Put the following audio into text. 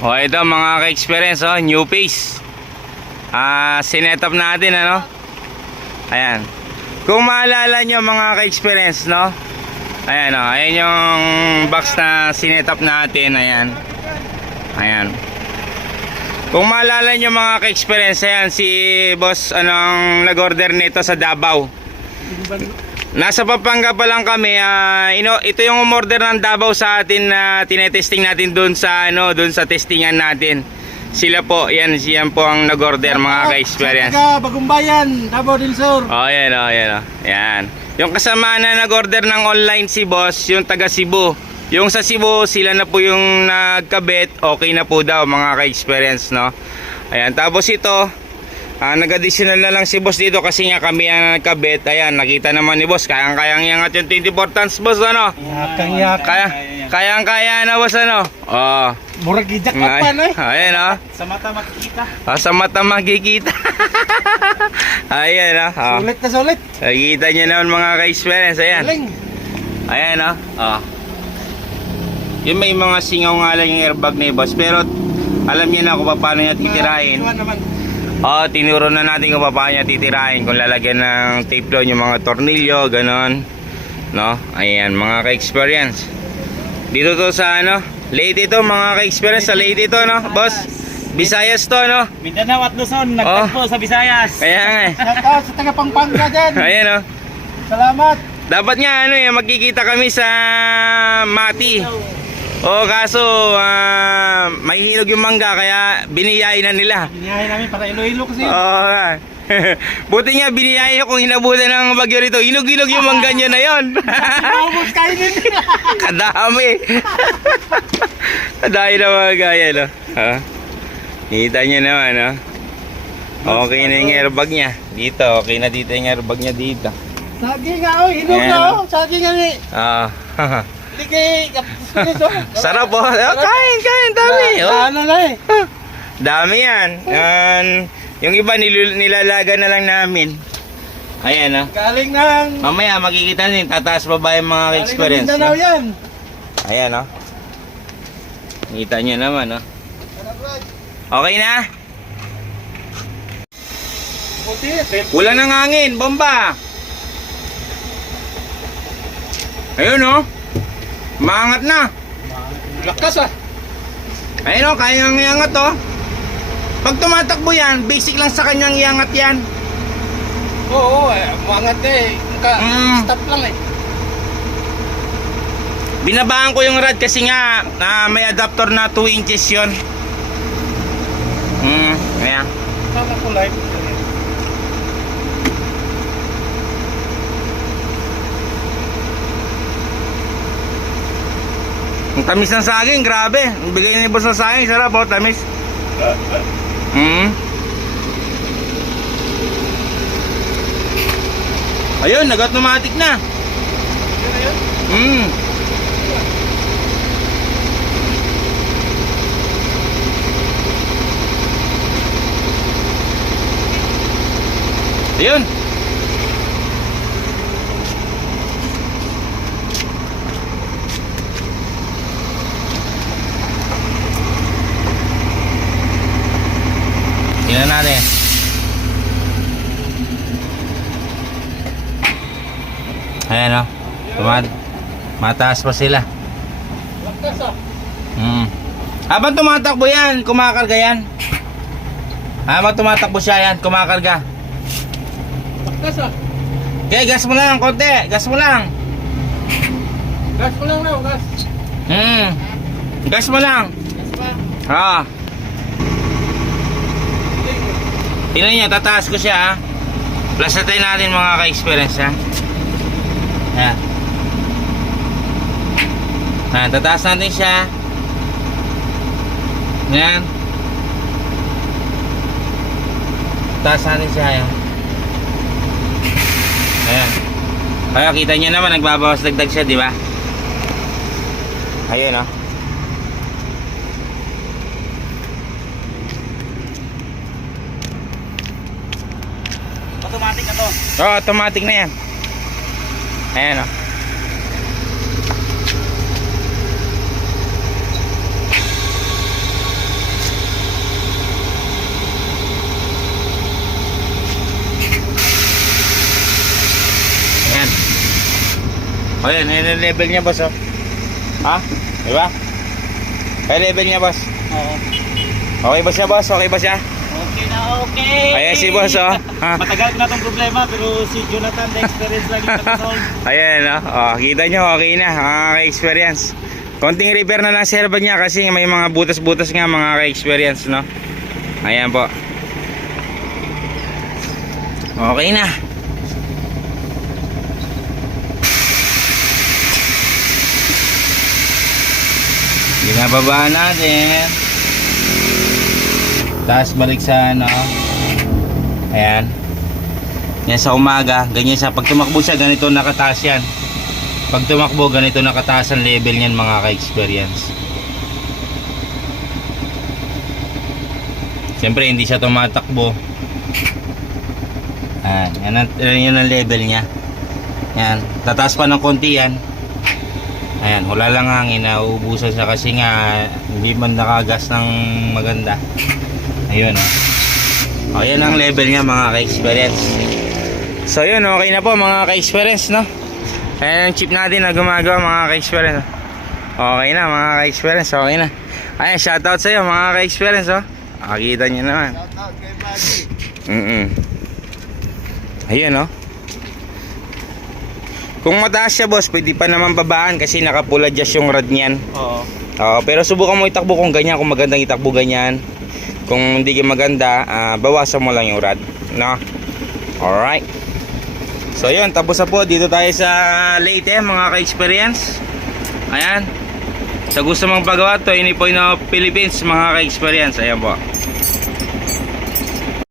O ito mga ka-experience, oh, new face. Sinet up natin, ano? Ayan. Kung maalala nyo mga ka-experience, no? Ayan, oh, ayan yung box na sinet up natin. Ayan. Ayan. Kung maalala nyo mga ka-experience, ayan si boss anong nag-order nito sa Davao. Nasa Pampanga pa lang kami. Ito yung umorder ng Davao sa atin na tinetesting natin doon sa doon sa testingan natin. Sila po, yan po ang nag-order mga ka-experience. Bagong Bayan, Davao del Sur. Oh, yan oh, yan oh. Yan. Yung kasama na nag-order ng online si boss, yung taga Cebu. Yung sa Cebu, sila na po yung nagkabit, okay na po daw mga ka-experience, no? Ayan, tapos ito, nag-additional na lang si boss dito kasi nga kami ang nagkabit. Ayan, nakita naman ni boss, kayang-kayang iangat yung 24 tons boss, ano? Kayang-kaya na boss, ano? Oh. Murag gijak pa pa, no? Ayan, oh. Sa mata makikita. Sa mata makikita. Ayan, oh. Sulit na sulit. Nakikita nyo naman mga ka-experience, ayan. Galing. Ayan, oh. Yun, may mga singaw nga lang yung airbag ni boss, pero alam niya na kung paano niya titirahin. Tinuro na natin kung paano niya titirahin, kung lalagyan ng tape doon yung mga tornilyo, ganon, no? Ayan mga ka-experience. Dito to sa Leyte ito mga ka-experience, sa Leyte ito, no boss? Visayas to, no? Mindanao at Luzon, nagtagpo sa Visayas. Kaya nga eh. Shoutout sa taga Pampanga dyan. Ayan, oh. Salamat. Dapat nga magkikita kami sa Mati. Kaso mahihinog yung mangga kaya biniyayin na nila. Biniyahin namin para Iloilo kasi. Buti nga biniyayin kung hinabutan ng bagyo rito. Hinog-hinog yung mangga nyo na yun. Maubos kainin nila. Kadami. Kadami na mga gaya, no? Kita nyo naman, no? Okay na yung airbag niya. Dito, okay na dito yung airbag niya dito. Saging nga, hinog na, saging nga ni. Sarap po. Kain, dami. Ano na eh. Dami yan. Yung iba nilalaga na lang namin. Ayan, Galing ng... mamaya makikita din, tataas pa ba yung mga experience. Galing ng Mindanao yan. Ayan, kita nyo naman, Okay na? Wala nang hangin, bomba. Ayun, maangat na. Lakas Ayun, kaya nang iangat, Pag tumatakbo yan, basic lang sa kanyang iangat yan. Oo, maangat eh. Stop lang eh. Binabaan ko yung rod kasi nga may adapter na 2 inches yun. Ayan. Tama ko live. Ang tamis ng saging, grabe. Ang bigay ni boss ng saging, sarap tamis. Ayun, nag-automatic na. Ayun. Tingnan natin. Ayan, mataas pa sila. Habang tumatakbo yan, kumakarga yan. Habang tumatakbo siya yan, kumakarga. Okay, gas mo lang konti. Gas mo lang. Gas mo lang gas. Gas mo lang. Tingnan nyo, tataas ko siya, Plus natin mga ka-experience, Ayan. Tataas natin siya. Ayan. Tataas natin siya. Ayan. Kaya kita nyo naman, nagbabawas dagdag siya, di ba? Ayun, Automatic na to. Automatic na yan. Ayan, Ayan, ayan yung level niya, boss, oh. Ha? Diba? Ayan level niya, boss. Oo. Okay ba siya, boss? Okay ba siya? Okay na okay. Ayan si boss, oh. Ha? Matagal na itong problema pero si Jonathan na experience lang yung nag-solve. Ayan, oh. Oh, kita nyo, okay na, mga ka-experience. Konting repair na lang servo niya kasi may mga butas-butas nga, mga ka-experience, no? Ayan po. Okay na. Binababa natin. Taas balik sa ano. Ayan. Yan sa umaga, ganyan siya. Pag tumakbo siya, ganito nakataas yan. Pag tumakbo, ganito nakataas ang level niyan, mga ka-experience. Siyempre, hindi siya tumatakbo. Yan ang level niya. Yan. Tataas pa ng konti yan. Ayan, wala lang hangin, nauubusan siya kasi nga hindi man nakagas ng maganda. Ayun, oh. O, yan ang level niya, mga ka-experience. So, yun, okay na po, mga ka-experience, no? Ayan ang chip natin na gumagawa, mga ka-experience. Okay na, mga ka-experience, okay na. Ayan, shoutout sa iyo, mga ka-experience, oh. Nakakita nyo naman. Shoutout kay Buddy. Ayun, oh. Kung mataas siya, boss, pwede pa naman babaan kasi nakapula just yung rod niyan. Oo. Pero subukan mo itakbo kung ganyan, kung magandang itakbo ganyan. Kung hindi ka maganda, bawasan mo lang yung rod, no? Alright. So yun, tapos na po. Dito tayo sa Leyte, mga ka-experience. Ayan. Sa gusto mong pagawa to, Any Point of Philippines, mga ka-experience. Ayan po.